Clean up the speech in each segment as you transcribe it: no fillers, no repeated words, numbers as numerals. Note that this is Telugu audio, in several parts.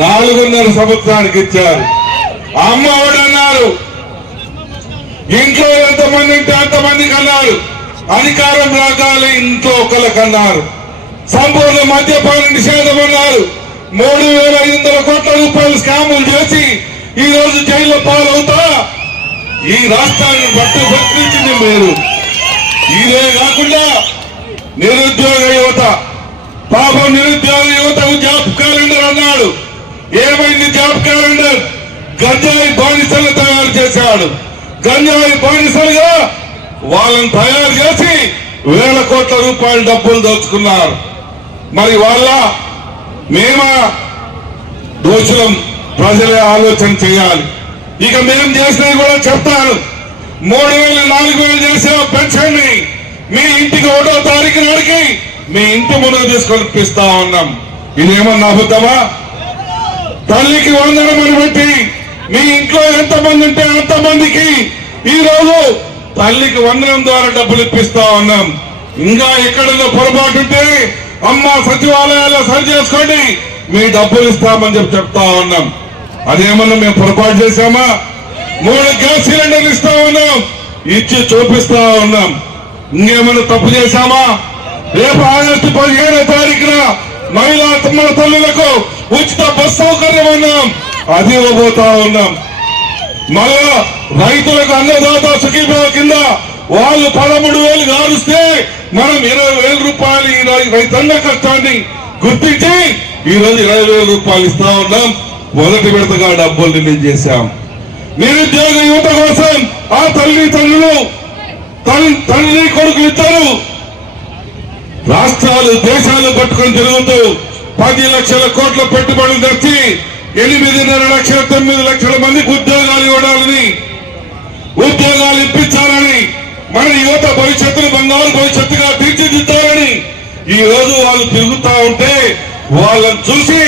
4.5 సంవత్సరానికి ఇచ్చారు. అమ్మ ఒడి అన్నారు, ఇంట్లో ఎంతమంది ఉంటే అంతమందికి అన్నారు. అధికారం రాగాలి ఇంట్లో ఒకళ్ళకి అన్నారు. సంపూర్ణ మద్యపాన నిషేధం అన్నారు. 3,500 కోట్ల రూపాయలు స్కాములు చేసి ఈ రోజు జైల్లో పాలవుతా ఈ రాష్ట్రాన్ని పట్టు ప్రశ్నించింది మీరు. ఇదే కాకుండా నిరుద్యోగ యువత, పాపం నిరుద్యోగ యువతకు జాబ్ క్యాలెండర్ అన్నాడు. ఏమైంది జాబ్ క్యాలెండర్? గంజాయి బానిసలు తయారు చేశాడు. గంజాయి బానిసలుగా వాళ్ళని తయారు చేసి 1,000 కోట్ల రూపాయల డబ్బులు దోచుకున్నారు. మరి వాళ్ళ మేమా దోషులం? ప్రజలే ఆలోచన చేయాలి. ఇక మేము చేసినవి కూడా చెప్తాను. 3,000, 4,000 చేసే పెన్షన్ ని మీ ఇంటికి 1వ తారీఖు నాటికి మీ ఇంటి ముందు తీసుకొని ఇప్పిస్తా ఉన్నాం. ఇదేమన్నా అబద్ధమా? తల్లికి వందనం అని బట్టి మీ ఇంట్లో ఎంతమంది ఉంటే అంతమందికి ఈ రోజు తల్లికి వందనం ద్వారా డబ్బులు ఇప్పిస్తా ఉన్నాం. ఇంకా ఎక్కడైనా పొరపాటు ఉంటే అమ్మ సచివాలయాల్లో సరి చేసుకోండి, మీ డబ్బులు ఇస్తామని చెప్తా ఉన్నాం. అదేమన్నా మేము పొరపాటు చేశామా? 3 గ్యాస్ సిలిండర్లు ఇస్తా ఉన్నాం, ఇచ్చి చూపిస్తా ఉన్నాం. ఇంకేమన్నా తప్పు చేశామా? రేపు ఆగస్టు 15వ తారీఖున మహిళా తల్లులకు ఉచిత బస్ సౌకర్యం ఉన్నాం, అది ఇవ్వబోతా ఉన్నాం. మళ్ళా రైతులకు అన్నదాత సుఖీభావ కింద వాళ్ళు 13,000 కారుస్తే మనం 20,000 రూపాయలు ఈ రైతన్న కష్టాన్ని గుర్తించి ఈ రోజు 20,000 రూపాయలు ఇస్తా ఉన్నాం. మొదటి విడతగా డబ్బులు రిలీజ్ చేశాం. నిరుద్యోగ యువత కోసం ఆ తల్లిదండ్రులు తల్లి కొడుకులు ఇద్దరు రాష్ట్రాలు దేశాలు పట్టుకొని తిరుగుతూ 10 లక్షల కోట్ల పెట్టుబడులు తెచ్చి 8.5 లక్షల 9 లక్షల మందికి ఉద్యోగాలు ఇవ్వడాలని, ఉద్యోగాలు ఇప్పించాలని, మన యువత భవిష్యత్తును బంగారు భవిష్యత్తుగా తీర్చిదిద్దాలని ఈ రోజు వాళ్ళు తిరుగుతా ఉంటే వాళ్ళని చూసి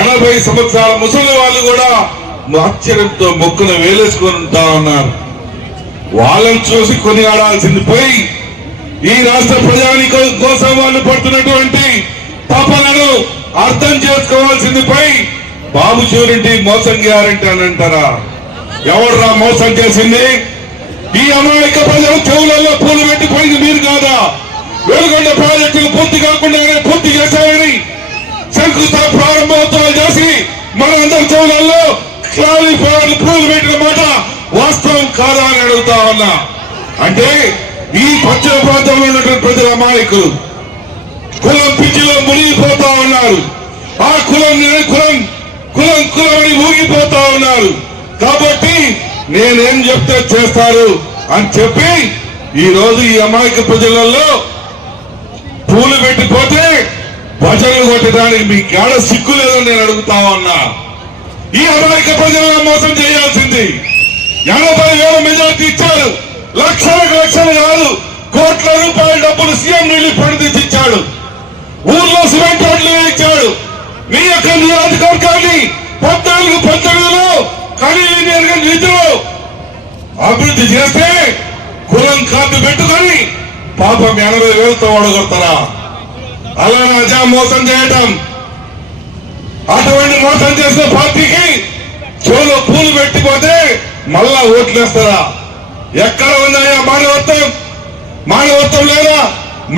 80 సంవత్సరాల ముసలి వాళ్ళు కూడా ఆశ్చర్యంతో మొక్కున వేలేసుకొని ఉంటా ఉన్నారు. వాళ్ళని చూసి కొనియాడాల్సింది పోయి ఈ రాష్ట్ర ప్రజానికం కోసం వాళ్ళు పడుతున్నటువంటి తపనను అర్థం చేసుకోవాల్సింది పోయి బాబు షూరిటీ మోసం గ్యారంటీ అని అంటారా? ఎవరురా మోసం చేసింది? ఈ అమాయక ప్రజలు చెవులలో పూలు పెట్టిపోయింది మీరు కాదా? వెలుగొండ ప్రాజెక్టులు పూర్తి కాకుండానే పూర్తి చేశారని శంకుస్థాపన ప్రారంభోత్సవాలు చేసి మనందరి చెవులలో క్లారిఫైర్లు పూలు పెట్టిన మాట వాస్తవం కాదా అని అడుగుతా ఉన్నా. అంటే ఈ పశ్చిమ ప్రాంతంలో ఉన్నటువంటి ప్రజల అమాయకులు కులం పిచ్చిలో మునిగిపోతా ఉన్నారు. ఆ కులం కులం అని ఊగిపోతా ఉన్నారు. కాబట్టి నేనేం చెప్తే చేస్తారు అని చెప్పి ఈ రోజు ఈ అమాయక ప్రజలలో పూలు పెట్టిపోతే భజనలు కొట్టడానికి మీకు ఏడ సిగ్గు లేదని నేను అడుగుతా ఉన్నా. ఈ అమాయక ప్రజలను మోసం చేయాల్సింది. 80,000 మెజార్టీ ఇచ్చారు. లక్షలకు లక్షలు కాదు, కోట్ల రూపాయల డబ్బులు సీఎం రిలీఫ్ ఫండ్ తెచ్చి ఇచ్చాడు. ఊర్లో సిమెంట్ రోడ్లు ఇచ్చాడు. మీ యొక్క నియోజకవర్గాన్ని 14-18లో కనీసం నిధులు అభివృద్ధి చేస్తే కులం కార్డు పెట్టుకొని పాపం 80,000తో ఓడగొడతారా? అలా రాజా మోసం చేయటం. అటువంటి మోసం చేసిన పార్టీకి చెవులో పూలు పెట్టిపోతే మళ్ళా ఓట్లేస్తారా? ఎక్కడ ఉన్నాయా మానవత్వం? మానవత్వం లేదా?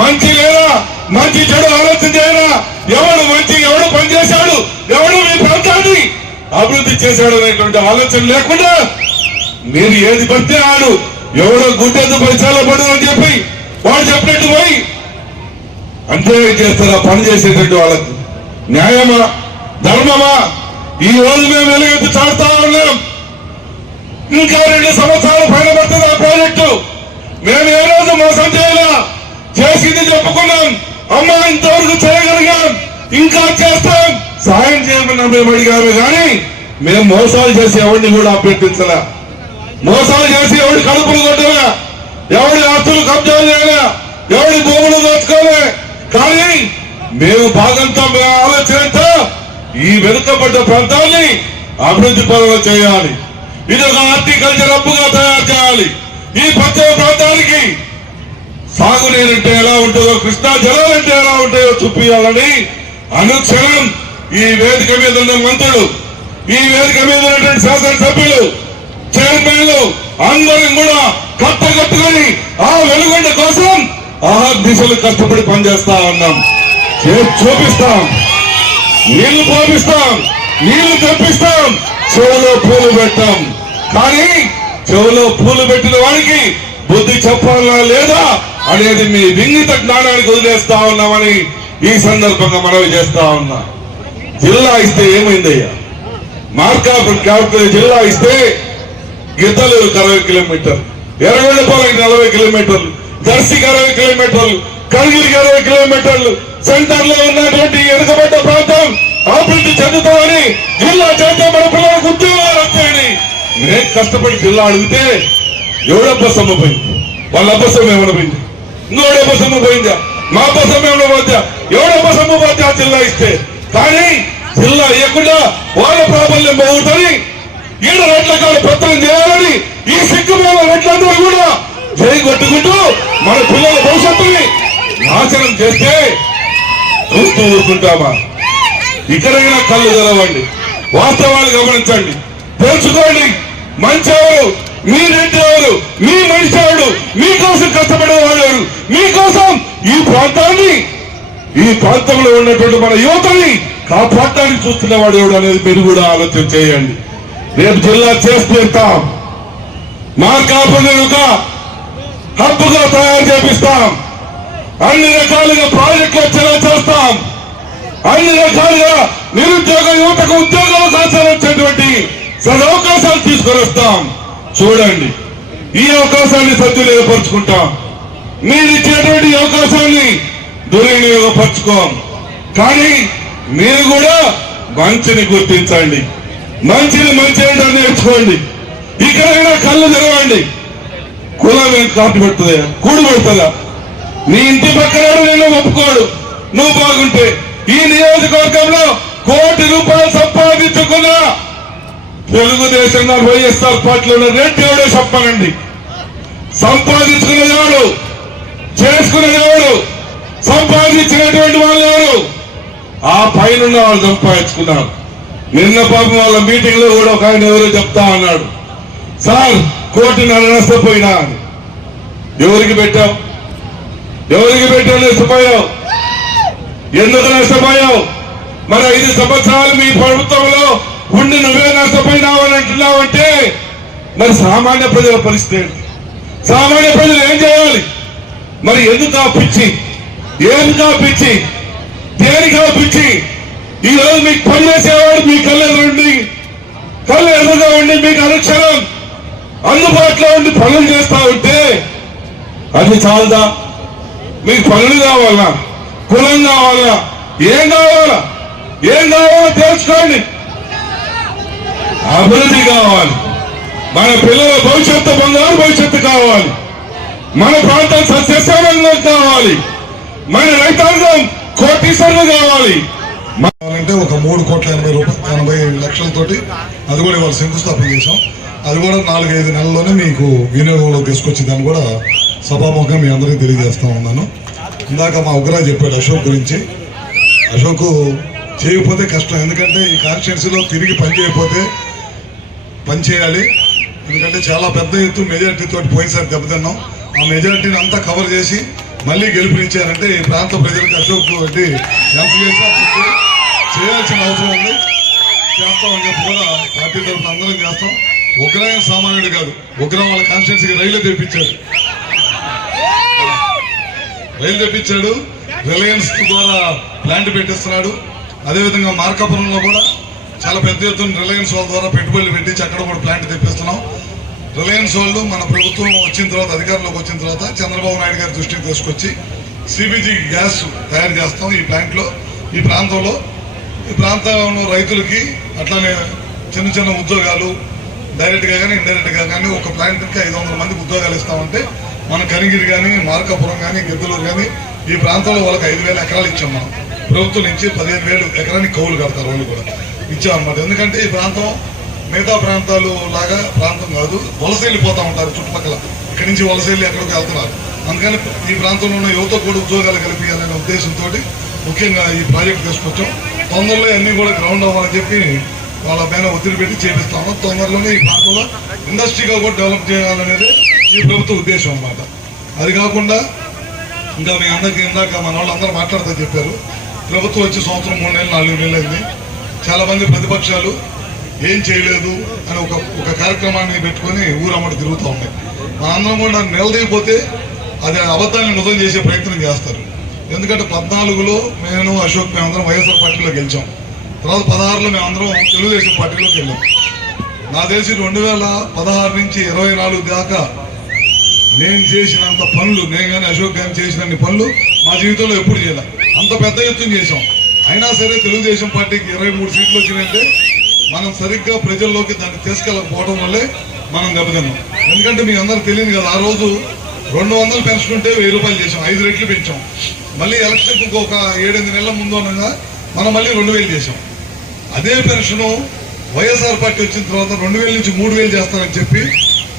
మంచి లేదా? మంచి చెడు ఆలోచన చేయరా? ఎవడు మంచి, ఎవడు పనిచేశాడు, ఎవడు మీ ప్రాంతాన్ని అభివృద్ధి చేశాడు అనేటువంటి ఆలోచన లేకుండా మీరు ఏది పడితే ఆడు ఎవడో గుడ్డెద్దు పరిచయాలు పడు అని చెప్పి వాడు చెప్పినట్టు పోయి అంతే చేస్తారా? పని చేసేటట్టు వాళ్ళకు న్యాయమా, ధర్మమా? ఈ రోజు మేము వెలుగెత్తి చాడుతా ఉన్నాం. ఇంకా 2 సంవత్సరాలు పైన పడుతుంది ఆ ప్రాజెక్టు. మేము ఏ రోజు మోసం చేయాలా? చేసింది చెప్పుకున్నాం. అమ్మ ఇంతవరకు చేయగలిగాం, ఇంకా చేస్తాం, సాయం చేయమన్నా మేము అడిగాము. కానీ మేము మోసాలు చేసి ఎవరిని కూడా అభ్యర్థించలే. మోసాలు చేసి ఎవరి కడుపులు కొట్టలే, ఎవరి ఆస్తులు కబ్జా చేయలే, ఎవరి భూములు దోచుకోలే. కానీ మేము భాగంతో ఆలోచనతో ఈ వెనుకబడ్డ ప్రాంతాన్ని అభివృద్ధి పనులు చేయాలి. ఇది ఒక హార్టికల్చర్ హబ్గా తయారు చేయాలి. ఈ పశ్చిమ ప్రాంతానికి సాగునీరంటే ఎలా ఉంటుందో, కృష్ణా జలాలంటే ఎలా ఉంటాయో చూపించాలని అనుక్షణం ఈ వేదిక మీద ఉన్న మంత్రులు, ఈ వేదిక మీద ఉన్నటువంటి శాసనసభ్యులు, చైర్మన్లు అందరం కూడా కట్టుకొని ఆ వెలుగొండ కోసం దిశలు కష్టపడి పనిచేస్తా ఉన్నాం. చూపిస్తాం, నీళ్లు పోపిస్తాం, నీళ్లు తెప్పిస్తాం, చెవులో పూలు పెట్టాం. కానీ చెవులో పూలు పెట్టిన వాడికి బుద్ధి చెప్పాలా లేదా అనేది మీ వింగిత జ్ఞానానికి వదిలేస్తా ఉన్నామని ఈ సందర్భంగా మనవి చేస్తా ఉన్నా. జిల్లా ఇస్తే ఏమైందయ్యా? మార్కాపురం క్యాపిటల్ జిల్లా ఇస్తే గిద్దలూరు 60 కిలోమీటర్లు, ఎర్రగొండపాలెంకి 40 కిలోమీటర్లు, దర్శికి 60 కిలోమీటర్లు, కనిగిరికి 60 కిలోమీటర్లు, సెంటర్ లో ఉన్నటువంటి వెనుకబడ్డ ప్రాంతం అభివృద్ధి చెందుతామని జిల్లా చేస్తే మన పిల్లలకు ఉద్యోగాలు వస్తాయని నేను కష్టపడి జిల్లా అడిగితే ఎవడబ్బ సొమ్ము పోయింది, వాళ్ళ అబ్బ సొమ్ము ఏమైనా పోయింది, ఇంకోడబ్బ సొమ్ము పోయిందా, మా అబ్బ సొమ్ము ఏమైనా పోద్దా, ఎవడబ్బ సొమ్ము పోద్దా జిల్లా ఇస్తే. కానీ జిల్లా ఇవ్వకుండా వాళ్ళ ప్రాబల్యం బాగుంటుంది, ఈడ రెట్ల కాడ పత్రం చేయాలని ఈ సిగ్గుమేళ రెట్లందరూ కూడా జై కొట్టుకుంటూ మన పిల్లల భవిష్యత్తుని నాశనం చేస్తే చూస్తూ ఊరుకుంటామా? ఇక్కడైనా కళ్ళు తెరవండి, వాస్తవాలు గమనించండి, తెలుసుకోండి. మంచి ఎవరు, మీ రెడ్డి ఎవరు, మీ మనిషి ఎవరు, మీకోసం కష్టపడేవాడు ఎవరు, మీకోసం ఈ ప్రాంతంలో ఉన్నటువంటి మన యువతని కాపాడటానికి చూస్తున్నవాడు ఎవడు అనేది మీరు కూడా ఆలోచన చేయండి. రేపు జిల్లా చేసి తీరుతాం. మార్కాపురం ఒక హబ్బుగా తయారు చేపిస్తాం. అన్ని రకాలుగా ప్రాజెక్టులు వచ్చేలా చేస్తాం. అన్ని రకాలుగా నిరుద్యోగ యువతకు ఉద్యోగ అవకాశాలు వచ్చేటువంటి సదవకాశాలు తీసుకొని వస్తాం. చూడండి, ఈ అవకాశాన్ని సద్వినియోగపరుచుకుంటాం. మీరు ఇచ్చేటువంటి అవకాశాన్ని దుర్వినియోగపరచుకోం. కానీ మీరు కూడా మంచిని గుర్తించండి, మంచిని మంచి నేర్చుకోండి. ఇక్కడైనా కళ్ళు తెరవండి. కులం ఏం కాటు పెడుతుందా, కూడు పెడుతుందా? నీ ఇంటి పక్కన నేను ఒప్పుకోడు. నువ్వు బాగుంటే ఈ నియోజకవర్గంలో ₹1 సంపాదించుకున్న తెలుగుదేశం వైఎస్ఆర్ పార్టీలో రెడ్డి ఎవడో చెప్పనండి. సంపాదించుకునేవాడు, చేసుకునేవాడు, సంపాదించినటువంటి వాళ్ళు ఎవరు? ఆ పైన వాళ్ళు సంపాదించుకున్నారు. నిన్న పాపం వాళ్ళ మీటింగ్ లో కూడా ఒక ఆయన ఎవరో చెప్తా అన్నాడు, సార్ 1.5 కోటి నష్టపోయినా అని. ఎవరికి పెట్టావు? నష్టపోయావు? ఎందుకు నష్టపోయావు? మరి 5 సంవత్సరాలు మీ ప్రభుత్వంలో ఉండి నువ్వే నష్టపోయినావు అని అంటున్నావంటే మరి సామాన్య ప్రజల పరిస్థితి ఏంటి? సామాన్య ప్రజలు ఏం చేయాలి? మరి ఎందుకు ఆ పిచ్చి? ఏమిగా పిచ్చి? దేనిగా పిచ్చి? ఈ రోజు మీకు పనిచేసేవాడు మీ కళ్ళు ఎదురుగా ఉండి మీకు అనుక్షణం అందుబాటులో ఉండి పనులు చేస్తా ఉంటే అది చాలదా? మీకు పనులు కావాలా? కులం కావాలా? ఏం కావాలా తెలుసుకోండి. అభివృద్ధి కావాలి. మన పిల్లల భవిష్యత్తు బంగారు భవిష్యత్తు కావాలి. మన ప్రాంతం సస్యశ్యామలంగా కావాలి. మన రైతాంగం కోటీశ్వరులు కావాలి. అంటే ఒక 3,80,00,000 అది కూడా ఇవాళ శంకుస్థాపన చేశాం. అది కూడా 4-5 నెలల్లోనే మీకు వినియోగంలో తీసుకొచ్చి దాన్ని కూడా సభాముఖంగా మీ అందరికీ తెలియజేస్తా ఉన్నాను. ఇందాక మా ఉగ్రా చెప్పాడు అశోక్ గురించి. అశోక్ చేయకపోతే కష్టం, ఎందుకంటే ఈ కాన్స్టిట్యున్సీలో తిరిగి పని చేయకపోతే పని చేయాలి. ఎందుకంటే చాలా పెద్ద ఎత్తు మెజారిటీతో పోయినసారి దెబ్బతిన్నాం. ఆ మెజారిటీని అంతా కవర్ చేసి మళ్ళీ గెలుపునిచ్చారంటే ఈ ప్రాంత ప్రజలకు అశోక్ రెడ్డి ఎంత చేసినా చేయాల్సిన అవసరం ఉంది. చేస్తామని చెప్పి కూడా పార్టీ తరఫున అందరం చేస్తాం. ఉగ్రాయం సామాన్యుడు కాదు. ఉగ్రం వాళ్ళ కాన్స్టిట్యున్సీకి రైలు తెప్పించాడు. రిలయన్స్ ద్వారా ప్లాంట్ పెట్టిస్తున్నాడు. అదేవిధంగా మార్కాపురంలో కూడా చాలా పెద్ద ఎత్తున రిలయన్స్ వాళ్ళ ద్వారా పెట్టుబడులు పెట్టించి అక్కడ కూడా ప్లాంట్ తెప్పిస్తున్నాం. రిలయన్స్ వాళ్ళు మన ప్రభుత్వం వచ్చిన తర్వాత, అధికారంలోకి వచ్చిన తర్వాత చంద్రబాబు నాయుడు గారి దృష్టికి తీసుకొచ్చి సిబిజీ గ్యాస్ తయారు చేస్తాం ఈ ప్లాంట్లో. ఈ ప్రాంతంలో రైతులకి అట్లానే చిన్న ఉద్యోగాలు డైరెక్ట్ గా కానీ ఇండైరెక్ట్ గా కానీ ఒక ప్లాంట్కి 500 మందికి ఉద్యోగాలు ఇస్తామంటే మన కనిగిరి కానీ మార్కాపురం కానీ గిద్దలూరు కానీ ఈ ప్రాంతంలో వాళ్ళకి 5,000 ఎకరాలు ఇచ్చాం. మనం ప్రభుత్వం నుంచి 15,000 ఎకరానికి కౌలు కడతారు. వాళ్ళు కూడా ఇచ్చామన్నమాట. ఎందుకంటే ఈ ప్రాంతం మిగతా ప్రాంతాలు లాగా ప్రాంతం కాదు, వలస వెళ్ళిపోతా ఉంటారు చుట్టుపక్కల. ఇక్కడి నుంచి వలస వెళ్ళి ఎక్కడికి వెళ్తున్నారు. అందుకని ఈ ప్రాంతంలో ఉన్న యువత కూడా ఉద్యోగాలు కల్పించాలనే ఉద్దేశంతో ముఖ్యంగా ఈ ప్రాజెక్ట్ తీసుకొచ్చాం. తొందరలో అన్ని కూడా గ్రౌండ్ అవ్వాలని చెప్పి వాళ్ళ పైన ఒత్తిడి పెట్టి చేపిస్తాము. తొందరలోనే ఈ ప్రాంతంలో ఇండస్ట్రీగా కూడా డెవలప్ చేయాలనేది ఈ ప్రభుత్వ ఉద్దేశం అన్నమాట. అది కాకుండా ఇంకా మీ అందరికీ ఇందాక మన వాళ్ళందరూ మాట్లాడుతూ చెప్పారు, ప్రభుత్వం వచ్చి సంవత్సరం 3 నెలలు 4 నెలలు అయింది. చాలా మంది ప్రతిపక్షాలు ఏం చేయలేదు అని ఒక కార్యక్రమాన్ని పెట్టుకొని ఊరమ్మటి తిరుగుతూ ఉన్నాయి. మనందరం కూడా నిలదీయకపోతే అది అబద్ధాన్ని నిజం చేసే ప్రయత్నం చేస్తారు. ఎందుకంటే 14లో నేను అశోక్ మేమందరం వైఎస్ఆర్ పార్టీలో గెలిచాం. తర్వాత 16లో మేమందరం తెలుగుదేశం పార్టీలోకి వెళ్ళాం. నాకు తెలిసి 2016 నుంచి 24 దాకా నేను చేసినంత పనులు, నేను కానీ అశోక్ గారు చేసినన్ని పనులు మా జీవితంలో ఎప్పుడు చేయలే. అంత పెద్ద ఎత్తున చేశాం. అయినా సరే తెలుగుదేశం పార్టీకి 23 సీట్లు వచ్చినాయంటే మనం సరిగ్గా ప్రజల్లోకి దాన్ని తీసుకెళ్ళకపోవడం వల్లే మనం దెబ్బతిన్నాం. ఎందుకంటే మీ అందరికి తెలియదు కదా, ఆ రోజు 200 పెన్షన్ ఉంటే 1000 రూపాయలు చేసాం, 5 రెట్లు పెంచాం. మళ్ళీ ఎలక్షన్ ఇంకొక 7-8 నెలల ముందు అనగా మనం మళ్ళీ 2000 చేసాం. అదే పెన్షను వైఎస్ఆర్ పార్టీ వచ్చిన తర్వాత 2000 నుంచి 3000 చేస్తారని చెప్పి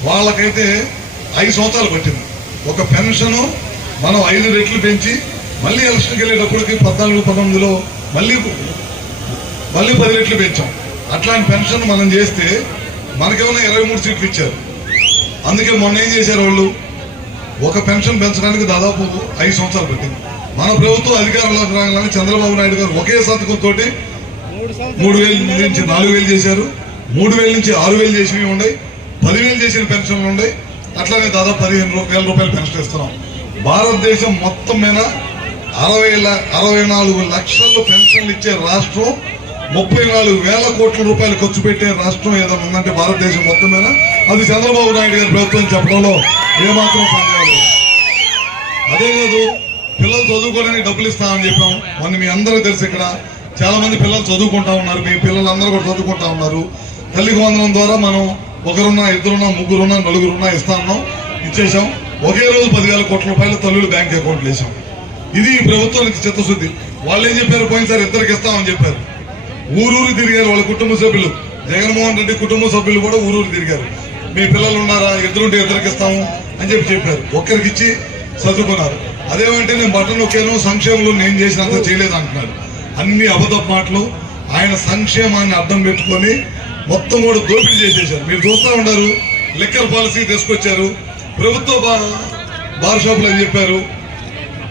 వాళ్ళకైతే 5 సంవత్సరాలు పట్టింది. ఒక పెన్షను మనం 5 రెట్లు పెంచి మళ్ళీ ఎలక్షన్కి వెళ్ళేటప్పటికి 14-19లో మళ్ళీ 10 రెట్లు పెంచాం. అట్లాంటి పెన్షన్ మనం చేస్తే మనకేమైనా 23 సీట్లు ఇచ్చారు. అందుకే మొన్న ఏం చేశారు వాళ్ళు, ఒక పెన్షన్ పెంచడానికి దాదాపు 5 సంవత్సరాలు పట్టింది. మన ప్రభుత్వం అధికారంలోకి రాగానే చంద్రబాబు నాయుడు గారు ఒకే సంతకంతో 3000 నుంచి 4000 చేశారు, 3000 నుంచి 6000 చేసినవి ఉన్నాయి, 10,000 చేసిన పెన్షన్లు ఉన్నాయి. అట్లానే దాదాపు 15,000 రూపాయలు పెన్షన్ ఇస్తున్నాం. భారతదేశం మొత్తం మీద 64 లక్షల పెన్షన్లు ఇచ్చే రాష్ట్రం, 34,000 కోట్ల రూపాయలు ఖర్చు పెట్టే రాష్ట్రం ఏదైనా ఉందంటే భారతదేశం మొత్తం మీద అది చంద్రబాబు నాయుడు గారి ప్రభుత్వం చెప్పడంలో ఏమాత్రం సందేహం లేదు. అదే కాదు, పిల్లలు చదువుకోవడానికి డబ్బులు ఇస్తామని చెప్పాం. మొన్న మీ అందరూ తెలుసు, ఇక్కడ చాలా మంది పిల్లలు చదువుకుంటా ఉన్నారు. మీ పిల్లలందరూ కూడా చదువుకుంటా ఉన్నారు. తల్లికి వందనం ద్వారా మనం 1 2 3 4 ఇస్తా ఉన్నాం, ఇచ్చేసాం. ఒకే రోజు 10,000 కోట్ల రూపాయలు తల్లులు బ్యాంక్ అకౌంట్లు వేసాం. ఇది ఈ ప్రభుత్వానికి చిత్తశుద్ధి. వాళ్ళు ఏం చెప్పారు, పోయినసారి 2 ఇస్తామని చెప్పారు. ఊరూరు తిరిగారు వాళ్ళ కుటుంబ సభ్యులు. జగన్మోహన్ రెడ్డి కుటుంబ సభ్యులు కూడా ఊరూరు తిరిగారు. మీ పిల్లలు ఉన్నారా, 2 ఉంటే 2 ఇస్తాము అని చెప్పారు. ఒక్కరికి ఇచ్చి చదువుకున్నారు. అదేమంటే నేను బటన్ నొక్కాను, సంక్షేమంలో నేను చేసినంత చేయలేదు అంటున్నారు. అన్ని అబద్ధపు మాటలు. ఆయన సంక్షేమాన్ని అడ్డం పెట్టుకొని మొత్తం కూడా దోపిడీ చేసేశారు. మీరు చూస్తూ ఉన్నారు. లిక్కర్ పాలసీ తీసుకొచ్చారు, ప్రభుత్వ బార్ షాపులు అని చెప్పారు,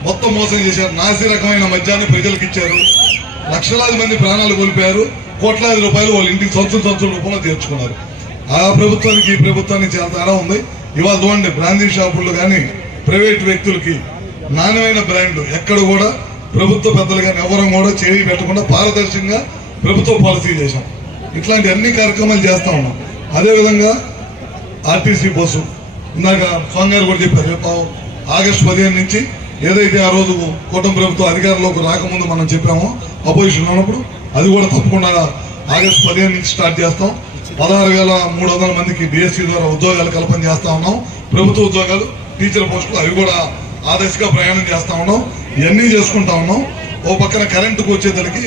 మొత్తం మోసం చేశారు. నాసి రకమైన మద్యాన్ని ప్రజలకు ఇచ్చారు. లక్షలాది మంది ప్రాణాలు కోల్పోయారు. కోట్లాది రూపాయలు వాళ్ళ ఇంటికి సంవత్సరం రూపంలో తీర్చుకున్నారు. ఆ ప్రభుత్వానికి ఈ ప్రభుత్వానికి చాలా తేడా ఉంది. ఇవాళ చూడండి, బ్రాందీ షాపుల్లో కానీ ప్రైవేట్ వ్యక్తులకి నాణ్యమైన బ్రాండ్లు ఎక్కడ కూడా ప్రభుత్వ పెద్దలు కానీ ఎవరు కూడా చేయి పెట్టకుండా పారదర్శకంగా ప్రభుత్వ పాలసీ చేశాం. ఇట్లాంటి అన్ని కార్యక్రమాలు చేస్తా ఉన్నాం. అదేవిధంగా ఆర్టీసీ బస్సు ఇందాక స్వామి గారు కూడా చెప్పారు, రేపు ఆగస్టు 15 నుంచి ఏదైతే ఆ రోజు కూటమి ప్రభుత్వం అధికారంలోకి రాకముందు మనం చెప్పామో అపోజిషన్ ఉన్నప్పుడు, అది కూడా తప్పకుండా ఆగస్టు 15 నుంచి స్టార్ట్ చేస్తాం. 16,300 మందికి BSc ద్వారా ఉద్యోగాలు కల్పన చేస్తా ఉన్నాం. ప్రభుత్వ ఉద్యోగాలు, టీచర్ పోస్టులు అవి కూడా ఆ దిశగా ప్రయాణం చేస్తా ఉన్నాం. ఇవన్నీ చేసుకుంటా ఉన్నాం. ఓ పక్కన కరెంటుకు వచ్చేసరికి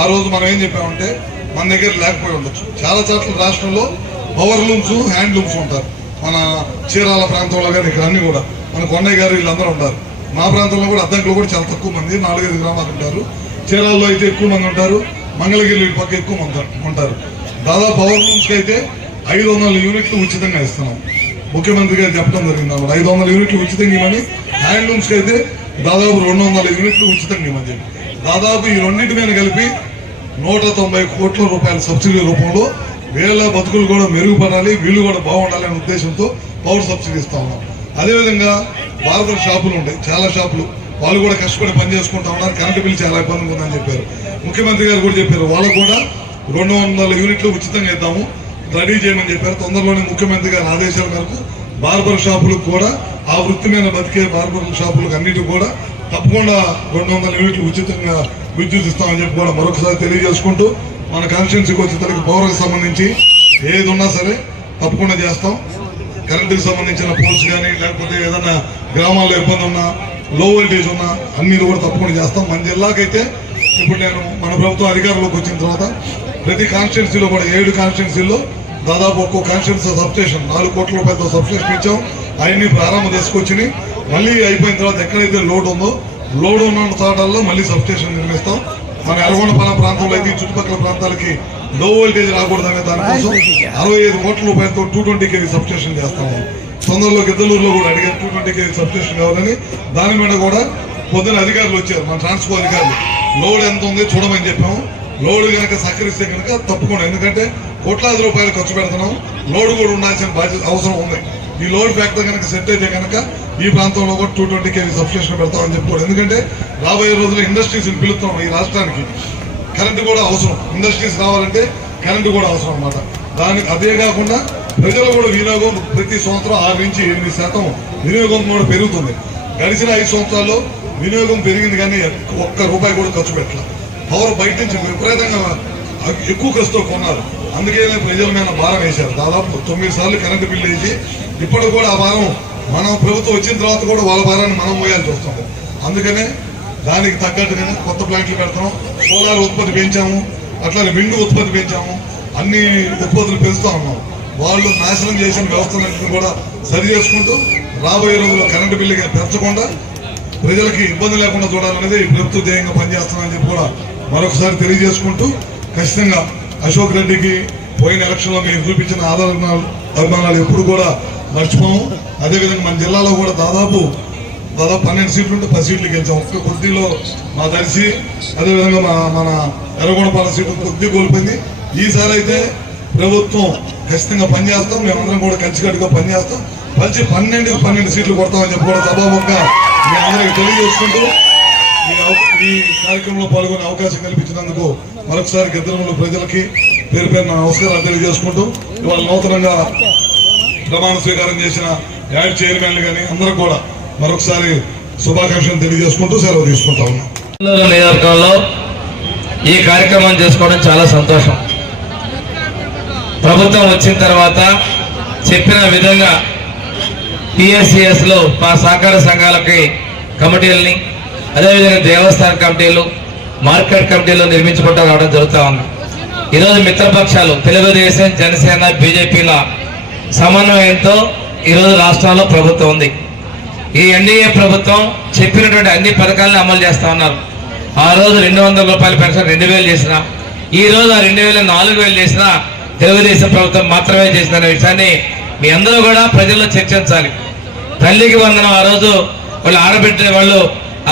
ఆ రోజు మనం ఏం చెప్పామంటే, మన దగ్గర లేకపోయి ఉండొచ్చు, చాలా చోట్ల రాష్ట్రంలో పవర్ లూమ్స్, హ్యాండ్ లూమ్స్ ఉంటారు. మన చీరాల ప్రాంతంలో కానీ ఇక్కడ అన్ని కూడా మన కొండయ్య గారు వీళ్ళందరూ ఉంటారు. మా ప్రాంతంలో కూడా అద్దంకులు కూడా చాలా తక్కువ మంది, 4-5 గ్రామాలు ఉంటారు. చీరాల్లో అయితే ఎక్కువ మంది ఉంటారు, మంగళగిరి పక్క ఎక్కువ మంది ఉంటారు. దాదాపు పవర్ లూమ్స్కి అయితే 500 యూనిట్లు ఉచితంగా ఇస్తున్నాం. ముఖ్యమంత్రి గారు చెప్పడం జరిగింది అన్నమాట, 500 యూనిట్లు ఉచితంగా ఇవ్వని. హ్యాండ్లూమ్స్కి అయితే దాదాపు 200 యూనిట్లు ఉచితంగా ఇవ్వని చెప్పి దాదాపు ఈ రెండింటి మీద కలిపి 190 కోట్ల రూపాయల సబ్సిడీ రూపంలో వీళ్ళ బతుకులు కూడా మెరుగుపడాలి, వీళ్ళు కూడా బాగుండాలి అనే ఉద్దేశంతో పవర్ సబ్సిడీ ఇస్తా ఉన్నాం. అదేవిధంగా బార్బర్ షాపులు ఉంటాయి, చాలా షాపులు, వాళ్ళు కూడా కష్టపడి పని చేసుకుంటా ఉన్నారు. కరెంటు బిల్ చాలా ఇబ్బంది ఉందని చెప్పారు. ముఖ్యమంత్రి గారు కూడా చెప్పారు, వాళ్ళకు కూడా 200 యూనిట్లు ఉచితంగా ఇద్దాము, రెడీ చేయమని చెప్పారు. తొందరలోనే ముఖ్యమంత్రి గారి ఆదేశాల మేరకు బార్బర్ షాపులకు కూడా, ఆ వృత్తి మీద బతికే బార్బర్ షాపులకు అన్నిటి కూడా తప్పకుండా 200 యూనిట్లు ఉచితంగా విద్యుత్ ఇస్తామని చెప్పి కూడా మరొకసారి తెలియజేసుకుంటూ, మన కాన్స్టిట్యున్సీకి వచ్చేసరికి పవర్కి సంబంధించి ఏది ఉన్నా సరే తప్పకుండా చేస్తాం. కరెంటుకి సంబంధించిన పోల్స్ కానీ, లేకపోతే ఏదన్నా గ్రామాల్లో ఇబ్బంది ఉన్నా, లో వోల్టేజ్ ఉన్నా అన్ని కూడా తప్పకుండా చేస్తాం. మన జిల్లాకైతే ఇప్పుడు నేను మన ప్రభుత్వం అధికారంలోకి వచ్చిన తర్వాత ప్రతి కాన్స్టిట్యున్సీలో కూడా 7 కాన్స్టిట్యున్సీల్లో దాదాపు ఒక్కో కాన్స్టిట్యున్సీ సబ్స్టేషన్ 4 కోట్ల రూపాయలతో సబ్స్టేషన్ ఇచ్చాం. అవన్నీ ప్రారంభం తీసుకొచ్చి మళ్ళీ అయిపోయిన తర్వాత ఎక్కడైతే లోడ్ ఉందో లోడ్ ఉన్న చోటల్లో మళ్ళీ సబ్స్టేషన్ నిర్మిస్తాం. మన ఎర్రగొండపాలెం ప్రాంతంలో అయితే ఈ చుట్టుపక్కల ప్రాంతాలకి లో వోల్టేజ్ రాకూడదనే దానికోసం 65 కోట్ల రూపాయలతో 220 kV సబ్స్టేషన్ చేస్తాము. తొందరలో గిద్దలూరులో కూడా అడిగారు 220 kV సబ్స్టేషన్ కావాలని. దాని మీద కూడా పొద్దున అధికారులు వచ్చారు, మన ట్రాన్స్కో అధికారులు. లోడ్ ఎంత ఉంది చూడమని చెప్పాము. లోడ్ కనుక సహకరిస్తే కనుక తప్పకుండా, ఎందుకంటే కోట్లాది రూపాయలు ఖర్చు పెడుతున్నాం, లోడ్ కూడా ఉండాల్సిన బాధ్యత అవసరం ఉంది. ఈ లోడ్ ఫ్యాక్టర్ కనుక సెట్ అయితే కనుక ఈ ప్రాంతంలో కూడా 220 kV సబ్స్టేషన్ పెడతామని చెప్పుకోవడం. ఎందుకంటే రాబోయే రోజుల్లో ఇండస్ట్రీస్ పిలుస్తాం. ఈ రాష్ట్రానికి కరెంటు కూడా అవసరం, ఇండస్ట్రీస్ రావాలంటే కరెంటు కూడా అవసరం అన్నమాట. దానికి అదే కాకుండా ప్రజలు కూడా వినియోగం ప్రతి సంవత్సరం 6 నుంచి 8% వినియోగం కూడా పెరుగుతుంది. గడిచిన 5 సంవత్సరాల్లో వినియోగం పెరిగింది కానీ ఒక్క రూపాయి కూడా ఖర్చు పెట్టాలి. పవర్ బయట నుంచి విపరీతంగా ఎక్కువ ఖర్చుతో కొన్నారు. అందుకే ప్రజల మీద భారం వేశారు. దాదాపు 9 సార్లు కరెంటు బిల్లు వేసి ఇప్పటికి కూడా ఆ భారం మనం ప్రభుత్వం వచ్చిన తర్వాత కూడా వాళ్ళ భారాన్ని మనం మోయాల్సి వస్తుంది. అందుకనే దానికి తగ్గట్టుగానే కొత్త ప్లాంట్లు పెడతాం. సోలార్ ఉత్పత్తి పెంచాము, అట్లానే విండ్ ఉత్పత్తి పెంచాము, అన్ని ఉత్పత్తులు పెంచుతా ఉన్నాం. వాళ్ళు నాశనం చేసిన వ్యవస్థలన్నింటినీ కూడా సరి చేసుకుంటూ రాబోయే రోజుల్లో కరెంటు బిల్లు పెంచకుండా ప్రజలకి ఇబ్బంది లేకుండా చూడాలనేది ప్రభుత్వ ధ్యేయంగా పనిచేస్తున్నామని చెప్పి కూడా మరొకసారి తెలియజేసుకుంటూ, ఖచ్చితంగా అశోక్ రెడ్డికి పోయిన ఎలక్షన్లో మేము చూపించిన అభిమానాలు ఎప్పుడు కూడా మర్చిపోము. అదేవిధంగా మన జిల్లాలో కూడా దాదాపు 12 సీట్లు ఉంటే 10 సీట్లు గెలిచాం. ఒక్క కొద్దిలో మా దర్శి, అదేవిధంగా మన ఎర్రగొండపాలెం సీట్లు కొద్ది కోల్పోయింది. ఈసారి అయితే ప్రభుత్వం ఖచ్చితంగా పనిచేస్తాం, మేమందరం కూడా కలిసికట్టుగా పనిచేస్తాం. కలిసి 12 సీట్లు కొడతామని చెప్పి కూడా సభాముఖంగా మీ అందరికి తెలియజేసుకుంటూ ఈ కార్యక్రమంలో పాల్గొనే అవకాశం కల్పించినందుకు మరొకసారి గిద్దలూరు ప్రజలకి పేరు పేరున నమస్కారాలు తెలియజేసుకుంటూ, ఇవాళ నూతనంగా ప్రమాణ స్వీకారం చేసిన యాడ్ చైర్మన్లు కానీ అందరూ కూడా మరొకసారి శుభాకాంక్షలు తెలియజేసుకుంటూ సెలవు తీసుకుంటా ఉన్నాం. నియోజకవర్గంలో ఈ కార్యక్రమం చేసుకోవడం చాలా సంతోషం. ప్రభుత్వం వచ్చిన తర్వాత చెప్పిన విధంగా పిఎస్సిఎస్ లో మా సహకార సంఘాలకి కమిటీలని, అదేవిధంగా దేవస్థాన కమిటీలు, మార్కెట్ కమిటీలు నిర్మించుకుంటూ రావడం జరుగుతూ ఉంది. ఈరోజు మిత్రపక్షాలు తెలుగుదేశం, జనసేన, బీజేపీల సమన్వయంతో ఈరోజు రాష్ట్రాల్లో ప్రభుత్వం ఉంది. ఈ ఎన్డీఏ ప్రభుత్వం చెప్పినటువంటి అన్ని పథకాలను అమలు చేస్తా ఉన్నారు. ఆ రోజు 200 రూపాయల పెన్షన్ 2000 చేసినా, ఈ రోజు ఆ 2000 4000 చేసినా తెలుగుదేశం ప్రభుత్వం మాత్రమే చేసిన విషయాన్ని మీ అందరూ కూడా ప్రజల్లో చర్చించాలి. తల్లికి వందనం ఆ రోజు వాళ్ళు ఆడబెట్టిన వాళ్ళు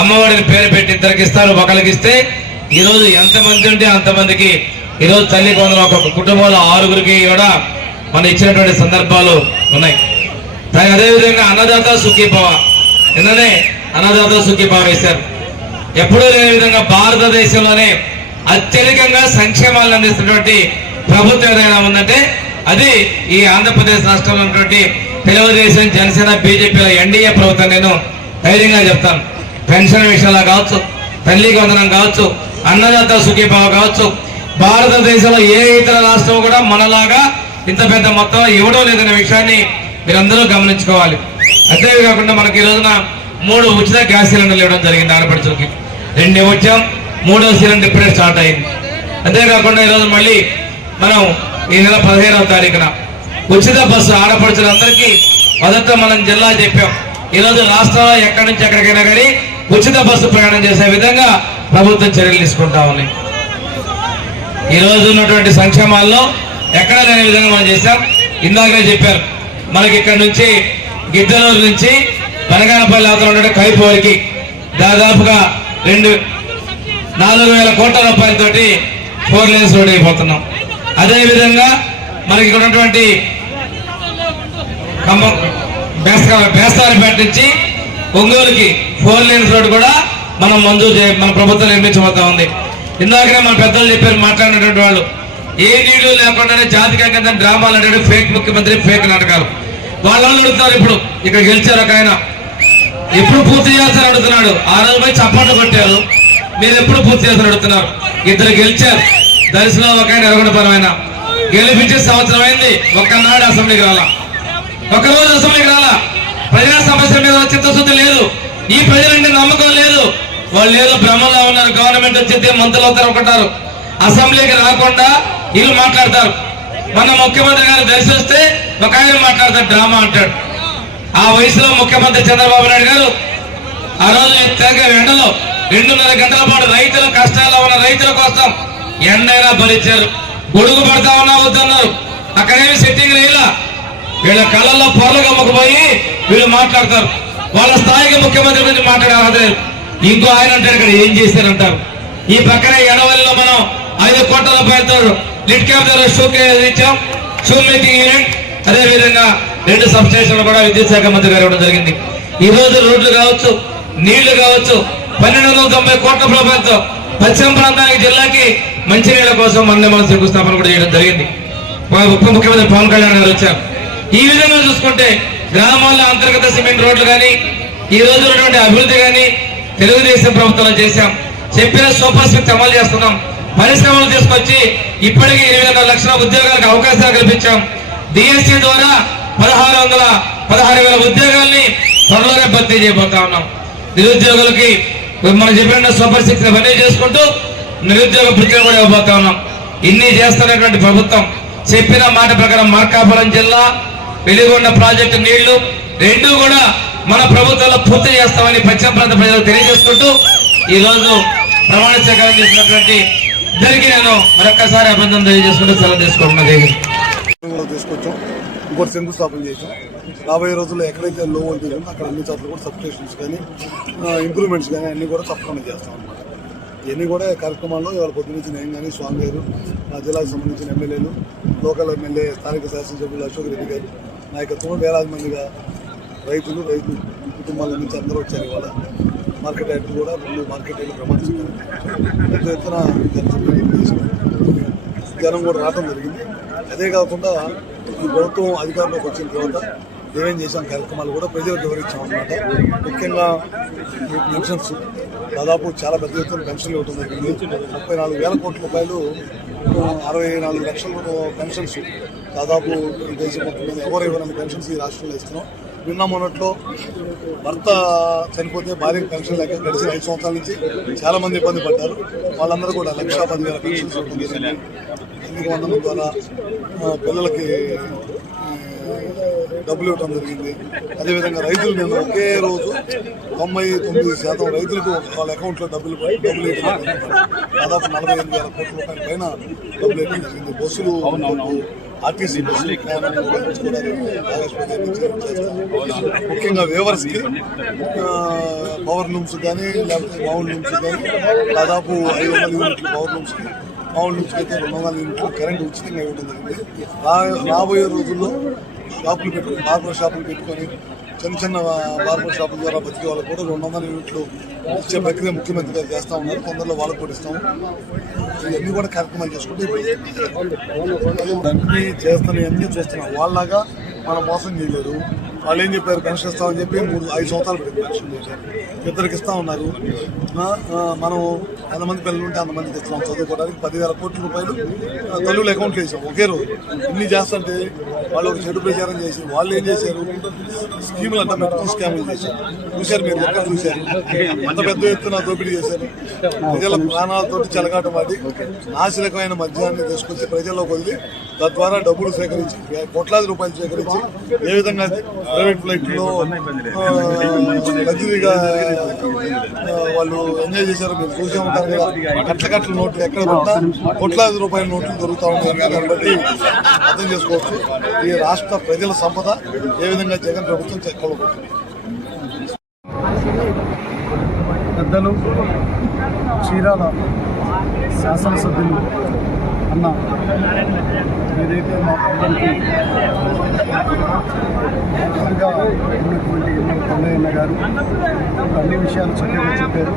అమ్మఒడిని పేరు పెట్టి ఇద్దరికి ఇస్తారు, ఒకరికి ఇస్తే ఈరోజు ఎంతమంది ఉంటే అంతమందికి ఈరోజు తల్లికి వందనం ఒక కుటుంబంలో 6గురికి కూడా మనం ఇచ్చినటువంటి సందర్భాలు ఉన్నాయి. అదేవిధంగా అన్నదాత సుఖీభవ, నిన్ననే అన్నదాత సుఖీభవ వేశారు. ఎప్పుడూ లేని విధంగా భారతదేశంలోనే అత్యధికంగా సంక్షేమాలను అందిస్తున్నటువంటి ప్రభుత్వం ఏదైనా ఉందంటే అది ఈ ఆంధ్రప్రదేశ్ రాష్ట్రంలో ఉన్నటువంటి తెలుగుదేశం, జనసేన, బీజేపీల ఎన్డీఏ ప్రభుత్వం. నేను ధైర్యంగా చెప్తాను. పెన్షన్ విషయంలో కావచ్చు, తల్లికి వందనం కావచ్చు, అన్నదాత సుఖీభావ కావచ్చు, భారతదేశంలో ఏ ఇతర రాష్ట్రం కూడా మనలాగా ఇంత పెద్ద మొత్తం ఇవ్వడం లేదనే విషయాన్ని మీరందరూ గమనించుకోవాలి. అంతేకాకుండా మనకి ఈ రోజున 3 ఉచిత గ్యాస్ సిలిండర్లు ఇవ్వడం జరిగింది ఆడపడుచులకి. 2 ఇవ్వచ్చాం, 3వ సిలిండర్ ఇప్పుడే స్టార్ట్ అయింది. అంతేకాకుండా ఈరోజు మళ్ళీ మనం ఈ నెల 15వ తారీఖున ఉచిత బస్సు ఆడపడుచులందరికీ మొదట మనం జిల్లా చెప్పాం. ఈరోజు రాష్ట్రంలో ఎక్కడి నుంచి ఎక్కడికైనా కానీ ఉచిత బస్సు ప్రయాణం చేసే విధంగా ప్రభుత్వం చర్యలు తీసుకుంటా ఉన్నాయి. ఈ రోజు ఉన్నటువంటి సంక్షేమాల్లో ఎక్కడ లేని విధంగా మనం చేశాం. ఇందాకనే చెప్పారు, మనకి ఇక్కడ నుంచి గిద్దలూరు నుంచి బనగానపల్లి అవతల ఉండే కైపు వరకు దాదాపుగా 4,000 కోట్ల రూపాయలతోటి 4 లేన్స్ రోడ్ అయిపోతున్నాం. అదేవిధంగా మనకి ఇక్కడ ఉన్నటువంటి బేస్తారపేట నుంచి ఒంగోలుకి 4 లేన్స్ రోడ్ కూడా మనం మన ప్రభుత్వం నిర్మించబోతా ఉంది. ఇందాకనే మన పెద్దలు చెప్పారు, మాట్లాడినటువంటి వాళ్ళు ఏ నీళ్లు లేకుండానే జాతికంగా డ్రామాలు అంటే ఫేక్ ముఖ్యమంత్రి, ఫేక్ నాటకాలు వాళ్ళు అడుగుతున్నారు. ఇప్పుడు ఇక్కడ గెలిచారు ఒక ఆయన, ఎప్పుడు పూర్తి చేస్తారని అడుగుతున్నాడు. ఆ రోజు పోయి చప్పట్లు కొట్టారు, మీరు ఎప్పుడు పూర్తి చేస్తారని అడుగుతున్నారు. 2 గెలిచారు. దర్శిలో ఒక ఆయన ఎరగొండపరమైన గెలిపించే సంవత్సరం అయింది, ఒక్కనాడు అసెంబ్లీకి రాలా, ఒక్కరోజు అసెంబ్లీకి రాలా. ప్రజా సమస్యల మీద చిత్తశుద్ధి లేదు, ఈ ప్రజలంటే నమ్మకం లేదు. వాళ్ళు ఏదో భ్రమంలో ఉన్నారు. గవర్నమెంట్ వచ్చితే మంత్రులు అవుతారు అనుకుంటారు, అసెంబ్లీకి రాకుండా వీళ్ళు మాట్లాడతారు. మన ముఖ్యమంత్రి గారు దర్శి వస్తే ఒక ఆయన మాట్లాడతారు, డ్రామా అంటాడు. ఆ వయసులో ముఖ్యమంత్రి చంద్రబాబు నాయుడు గారు ఆ రోజు తెగ ఎండలో 2.5 గంటల పాటు రైతుల కష్టాల్లో ఉన్న రైతుల కోసం ఎండైనా భరించారు. గొడుగు పడతా ఉన్నా వద్దన్నారు. అక్కడేమి సెట్టింగ్ లేలా. వీళ్ళ కళ్ళల్లో పొరలు గమ్మకపోయి వీళ్ళు మాట్లాడతారు. వాళ్ళ స్థాయికి ముఖ్యమంత్రి గురించి మాట్లాడే అర్హత లేదు. ఇంకో ఆయన అంటారు ఇక్కడ ఏం చేశారంటారు. ఈ పక్కనే ఎడవల్లిలో మనం 5 కోట్ల రూపాయలతో లిడ్ క్యాపిటల్ ఇచ్చాం. షూ మేకింగ్ యూనిట్, అదే విధంగా 2 సబ్ స్టేషన్లు కూడా విద్యుత్ శాఖ మంత్రి గారు ఇవ్వడం జరిగింది. ఈ రోజు రోడ్లు కావచ్చు, నీళ్లు కావచ్చు, 1290 కోట్ల రూపాయలతో పశ్చిమ ప్రాంతానికి జిల్లాకి మంచినీళ్ల కోసం మనం శంకుస్థాపన కూడా చేయడం జరిగింది. ఉప ముఖ్యమంత్రి పవన్ కళ్యాణ్ గారు వచ్చారు. ఈ విధంగా చూసుకుంటే గ్రామాల్లో అంతర్గత సిమెంట్ రోడ్లు కానీ, ఈ రోజు ఉన్నటువంటి అభివృద్ధి కానీ తెలుగుదేశం ప్రభుత్వంలో చేశాం. చెప్పిన సూపర్ సిక్స్ అమలు చేస్తున్నాం. పరిశ్రమలు తీసుకొచ్చి ఇప్పటికీ 8 లక్షల ఉద్యోగాలకు అవకాశాలు కల్పించాం. డిఎస్సీ ద్వారా 16,000 ఉద్యోగాల్ని త్వరలోనే భర్తీ చేయబోతా ఉన్నాం. నిరుద్యోగులకి మనం చెప్పిన సూపర్ సిక్స్ అవన్నీ చేసుకుంటూ నిరుద్యోగ భృతిని కూడా ఇవ్వబోతా ఉన్నాం. ఇన్ని చేస్తున్నటువంటి ప్రభుత్వం చెప్పిన మాట ప్రకారం మార్కాపురం జిల్లా వెలిగొండ ప్రాజెక్టు నీళ్లు 2 కూడా మన ప్రభుత్వంలో పూర్తి చేస్తామని పశ్చిమ ప్రాంత ప్రజలకు తెలియజేసుకుంటూ ఈ రోజు ప్రమాణ స్వీకారం చేసినటువంటి ఇద్దరికి నేను మరొక్కసారి అభినందన తెలియజేసుకుంటూ సెలవు తీసుకుంటున్నది. తీసుకొచ్చాం, ఇంకోటి శంకుస్థాపన చేసాం. రాబోయే రోజుల్లో ఎక్కడైతే లో వోల్టేజ్ ఉందో అక్కడ అన్ని చోట్ల కూడా సబ్స్టేషన్స్ కానీ ఇంప్రూవ్మెంట్స్ కానీ అన్ని కూడా తప్పకుండా చేస్తాం అన్నమాట. ఇవన్నీ కూడా కార్యక్రమాల్లో ఇవాళ పొద్దు నుంచి నేను కానీ స్వామి గారు, మా జిల్లాకు సంబంధించిన ఎమ్మెల్యేలు, లోకల్ ఎమ్మెల్యే, స్థానిక శాసనసభ్యులు అశోక్ రెడ్డి గారు నాయకత్వంలో వేలాది మందిగా రైతు కుటుంబాల నుంచి అందరూ వచ్చారు. ఇవాళ మార్కెట్ యార్డులు కూడా 2 మార్కెట్ యార్డులు ప్రమాణించారు. పెద్ద ఎత్తున జనం కూడా రావడం జరిగింది. అదే కాకుండా ఈ ప్రభుత్వం అధికారంలోకి వచ్చిన తర్వాత ఏమేం చేసాం కార్యక్రమాలు కూడా ప్రజలకు వివరించాం అన్నమాట. ముఖ్యంగా పెన్షన్స్ దాదాపు చాలా పెద్ద ఎత్తున పెన్షన్లు ఇవ్వడం జరిగింది. 34,000 కోట్ల రూపాయలు, 64 లక్షల పెన్షన్స్ దాదాపు ఈ దేశం మొత్తం మీద ఎవరు ఇవ్వని పెన్షన్స్ ఈ రాష్ట్రంలో ఇస్తున్నాం. నిన్న మొన్నట్లో భర్త చనిపోతే భార్యకు పెన్షన్ లేక గడిచిన 5 సంవత్సరాల నుంచి చాలా మంది ఇబ్బంది పడ్డారు. వాళ్ళందరూ కూడా 1,10,000 పెన్షన్స్ ఇవ్వడం జరిగింది. ఇందుకు వందనం ద్వారా పిల్లలకి డబ్బులు ఇవ్వడం జరిగింది. అదేవిధంగా రైతులు నేను ఒకే రోజు 99% రైతులకు వాళ్ళ అకౌంట్లో డబ్బులు ఇవ్వడం దాదాపు 48,000 కోట్ల రూపాయల పైన డబ్బులు ఇవ్వడం జరిగింది. బస్సులు, ఆర్టీసీ బస్సులు ముఖ్యంగా వేవర్స్కి పవర్ లూమ్స్ కానీ లేకపోతే మామూలు లూమ్స్ కానీ దాదాపు 500 యూనిట్లు పవర్ లూమ్స్కి, మామూలు లూమ్స్కి అయితే 200 యూనిట్లు కరెంట్ ఉచితంగా ఇవ్వడం జరిగింది. రాబోయే రోజుల్లో షాపులు పెట్టుకుని, బార్బర్ షాపులు పెట్టుకొని చిన్న బార్బర్ షాపుల ద్వారా బతికే వాళ్ళకు కూడా 200 యూనిట్లు ఇచ్చే ప్రక్రియ ముఖ్యమంత్రి గారు చేస్తూ ఉన్నారు. తొందరలో వాళ్ళకు కూడా ఇస్తాము. ఇవన్నీ కూడా కార్యక్రమాలు చేసుకుంటే అన్నీ చేస్తున్నాయి, అన్నీ చూస్తున్నాం. వాళ్ళలాగా మనం మోసం చేయలేదు. వాళ్ళు ఏం చెప్పారు, పెన్షన్ ఇస్తామని చెప్పి 5 సంవత్సరాలు పెట్టి పెన్షన్ చేశారు. ఇద్దరికి ఇస్తా ఉన్నారు. మనం ఎంతమంది పిల్లలు ఉంటే అంతమందికి ఇస్తున్నాం. చదువుకోవడానికి 10,000 కోట్ల రూపాయలు తల్లుల అకౌంట్లు వేసాం ఒకే రోజు. ఇన్ని చేస్తుంటే వాళ్ళు ఒక చెడు ప్రచారం చేసి వాళ్ళు ఏం చేశారు, స్కీములు అంతా పెట్టుకుని స్కాములు చేశారు. చూశారు, మీరు ఎక్కడ చూశారు, అంత పెద్ద ఎత్తున దోపిడీ చేశారు. ప్రజల ప్రాణాలతో చెలగాటమాడి నాశనకమైన మద్యాన్ని తీసుకొచ్చి ప్రజల్లోకి వదిలి తద్వారా డబ్బులు సేకరించి కోట్లాది రూపాయలు సేకరించి ఏ విధంగా ప్రైవేట్ ఫ్లైట్లో లగ్జరీగా వాళ్ళు ఎంజాయ్ చేశారు. మీరు చూసే ఉంటారు కదా, కట్ల నోట్లు ఎక్కడ పెట్టా కోట్లాది రూపాయల నోట్లు దొరుకుతూ ఉంటాయి. దాన్ని బట్టి అర్థం చేసుకోవచ్చు ఈ రాష్ట్ర ప్రజల సంపద ఏ విధంగా జగన్ ప్రభుత్వం చెక్కబడుతుంది. పెద్దలు చీరాల శాసనసభ్యులు అన్న ఏదైతే మా పిల్లలకి మంత్రిగా ఉన్నటువంటి కొండయ్య గారు అన్ని విషయాలు చక్కగా చెప్పారు.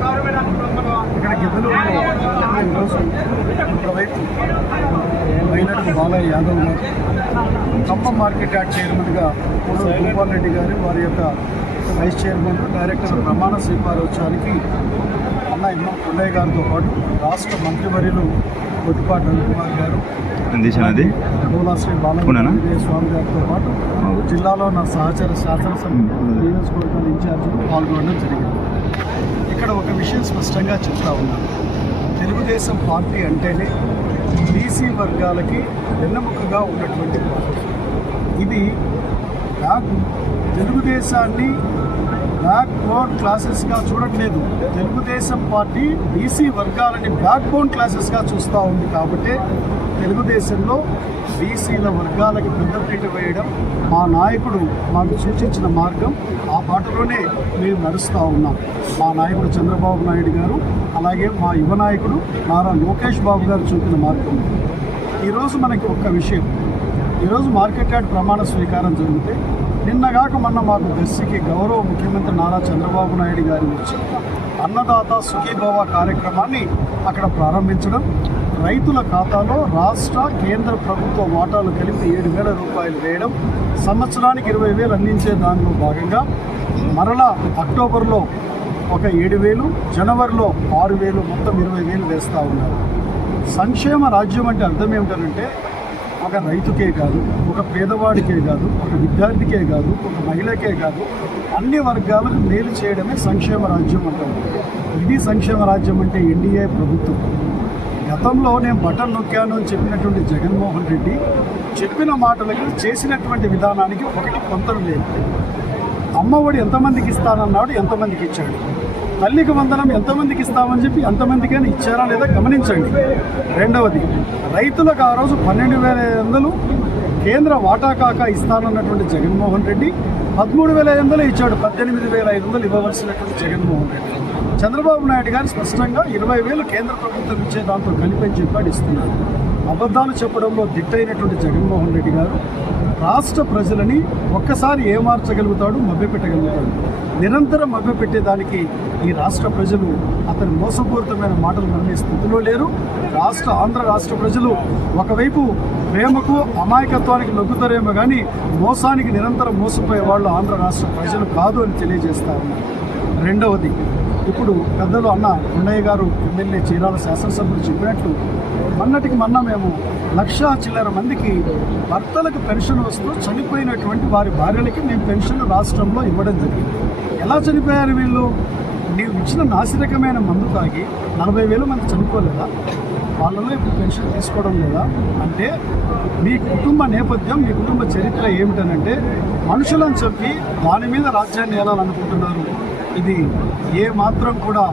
ఇక్కడ గిద్దలూరులో ఈరోజు ఒకవైపు మైనటు బాలయ్య యాదవ్ గారు, ఖమ్మం మార్కెట్ యార్డ్ చైర్మన్గా భూపాల్ రెడ్డి గారు, వారి యొక్క వైస్ చైర్మన్ డైరెక్టర్ ప్రమాణ స్వీకారోత్సవానికి అన్న ఇన్నం కొండయ్య గారితో పాటు రాష్ట్ర మంత్రివర్యులు కొద్దిపాటి రవికుమార్ గారు, శ్రీ బాలయ్య స్వామి గారితో పాటు జిల్లాలో నా సహచర శాసనసభ నియోజకవర్గాల ఇన్ఛార్జీలు పాల్గొనడం జరిగింది. ఇక్కడ ఒక విషయం స్పష్టంగా చెప్తా ఉన్నాను. తెలుగుదేశం పార్టీ అంటేనే బీసీ వర్గాలకి వెన్నెముకగా ఉన్నటువంటి పార్టీ. ఇది నాకు తెలుగుదేశాన్ని బ్యాక్ బోన్ క్లాసెస్గా చూడట్లేదు. తెలుగుదేశం పార్టీ బీసీ వర్గాలని బ్యాక్ బోన్ క్లాసెస్గా చూస్తూ ఉంది. కాబట్టి తెలుగుదేశంలో బీసీల వర్గాలకి పెద్దపీట వేయడం మా నాయకుడు మాకు సూచించిన మార్గం. ఆ బాటలోనే మేము నడుస్తూ ఉన్నాం. మా నాయకుడు చంద్రబాబు నాయుడు గారు, అలాగే మా యువ నాయకుడు నారా లోకేష్ బాబు గారు చూపిన మార్గం. ఈరోజు మనకి ఒక్క విషయం, ఈరోజు మార్కెట్ యార్డ్ ప్రమాణ స్వీకారం జరిగితే నిన్నగాక మొన్న మాకు దర్శికి గౌరవ ముఖ్యమంత్రి నారా చంద్రబాబు నాయుడు గారి వచ్చి అన్నదాత సుఖీభవ కార్యక్రమాన్ని అక్కడ ప్రారంభించడం, రైతుల ఖాతాలో రాష్ట్ర కేంద్ర ప్రభుత్వ వాటాలు కలిపి 7,000 రూపాయలు వేయడం, సంవత్సరానికి 20,000 అందించే దానిలో భాగంగా మరలా అక్టోబర్లో ఒక 7,000, జనవరిలో 6,000, మొత్తం 20,000 వేస్తూ ఉన్నారు. సంక్షేమ రాజ్యం అంటే అర్థం ఏమిటంటే ఒక రైతుకే కాదు, ఒక పేదవాడికే కాదు, ఒక విద్యార్థికే కాదు, ఒక మహిళకే కాదు, అన్ని వర్గాలకు మేలు చేయడమే సంక్షేమ రాజ్యం అంటారు. ఇది సంక్షేమ రాజ్యం అంటే ఎన్డీఏ ప్రభుత్వం. గతంలో నేను బటన్ నొక్కాను అని చెప్పినటువంటి జగన్మోహన్ రెడ్డి చెప్పిన మాటలకు చేసినటువంటి విధానానికి ఒకటి పొంతన లేదు. అమ్మఒడి ఎంతమందికి ఇస్తానన్నాడు, ఎంతమందికి ఇచ్చాడు? తల్లికి వందనం ఎంతమందికి ఇస్తామని చెప్పి ఎంతమందికైనా ఇచ్చారా లేదా గమనించండి. రెండవది, రైతులకు ఆ రోజు 12,500 కేంద్ర వాటా కాక ఇస్తానన్నటువంటి జగన్మోహన్ రెడ్డి 13,500 ఇచ్చాడు. 18,500 ఇవ్వవలసినటువంటి జగన్మోహన్ రెడ్డి. చంద్రబాబు నాయుడు గారు స్పష్టంగా 20,000 కేంద్ర ప్రభుత్వం ఇచ్చే దాంతో కలిపని చెప్పాడు, ఇస్తున్నారు. అబద్ధాలు చెప్పడంలో దిట్టైనటువంటి జగన్మోహన్ రెడ్డి గారు రాష్ట్ర ప్రజలని ఒక్కసారి ఏమార్చగలుగుతాడు, మభ్యపెట్టగలుగుతాడు. నిరంతరం మభ్యపెట్టేదానికి ఈ రాష్ట్ర ప్రజలు అతని మోసపూరితమైన మాటలు నమ్మే స్థితిలో లేరు. ఆంధ్ర రాష్ట్ర ప్రజలు ఒకవైపు ప్రేమకు అమాయకత్వానికి లొగ్గుతారేమో కానీ మోసానికి నిరంతరం మోసపోయే వాళ్ళు ఆంధ్ర రాష్ట్ర ప్రజలు కాదు అని తెలియజేస్తా ఉన్నారు. రెండవది, ఇప్పుడు పెద్దలు అన్న కొండయ్య గారు ఎమ్మెల్యే చీరాల శాసనసభ్యులు చెప్పినట్లు మొన్నటికి మొన్న మేము 1,00,000 చిల్లర మందికి భర్తలకు పెన్షన్ వస్తూ చనిపోయినటువంటి వారి భార్యలకి మేము పెన్షన్ రాష్ట్రంలో ఇవ్వడం జరిగింది. ఎలా చనిపోయారు వీళ్ళు? నీవు ఇచ్చిన నాసిరకమైన మందు తాగి 40,000 మంది చనిపోలేదా? వాళ్ళలో ఇప్పుడు పెన్షన్ తీసుకోవడం లేదా? అంటే మీ కుటుంబ నేపథ్యం, మీ కుటుంబ చరిత్ర ఏమిటనంటే మనుషులను చెప్పి దాని మీద రాజ్యాన్ని ఏలాలనుకుంటున్నారు. ఇది ఏ మాత్రం కూడా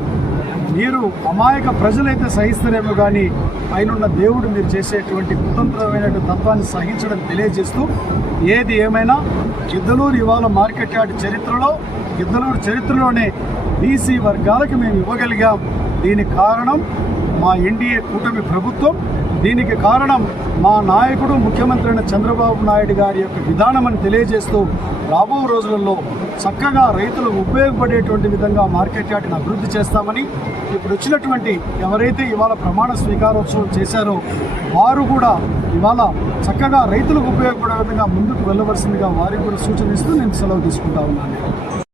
మీరు అమాయక ప్రజలైతే సహిస్తారేమో కానీ పైనున్న దేవుడు మీరు చేసేటువంటి కుతంత్రమైనటువంటి తత్వాన్ని సహించడం తెలియజేస్తూ, ఏది ఏమైనా గిద్దలూరు ఇవాళ మార్కెట్ యార్డ్ చరిత్రలోనే బీసీ వర్గాలకు మేము ఇవ్వగలిగాం. దీనికి కారణం మా ఎన్డీఏ కూటమి ప్రభుత్వం. దీనికి కారణం మా నాయకుడు ముఖ్యమంత్రి అయిన చంద్రబాబు నాయుడు గారి యొక్క విధానం అని తెలియజేస్తూ రాబో రోజులలో చక్కగా రైతులకు ఉపయోగపడేటువంటి విధంగా మార్కెట్ యార్డ్ని అభివృద్ధి చేస్తామని, ఇప్పుడు వచ్చినటువంటి ఎవరైతే ఇవాళ ప్రమాణ స్వీకారోత్సవం చేశారో వారు కూడా ఇవాళ చక్కగా రైతులకు ఉపయోగపడే విధంగా ముందుకు వెళ్ళవలసిందిగా వారికి కూడా సూచన ఇస్తూ నేను సెలవు తీసుకుంటా ఉన్నాను.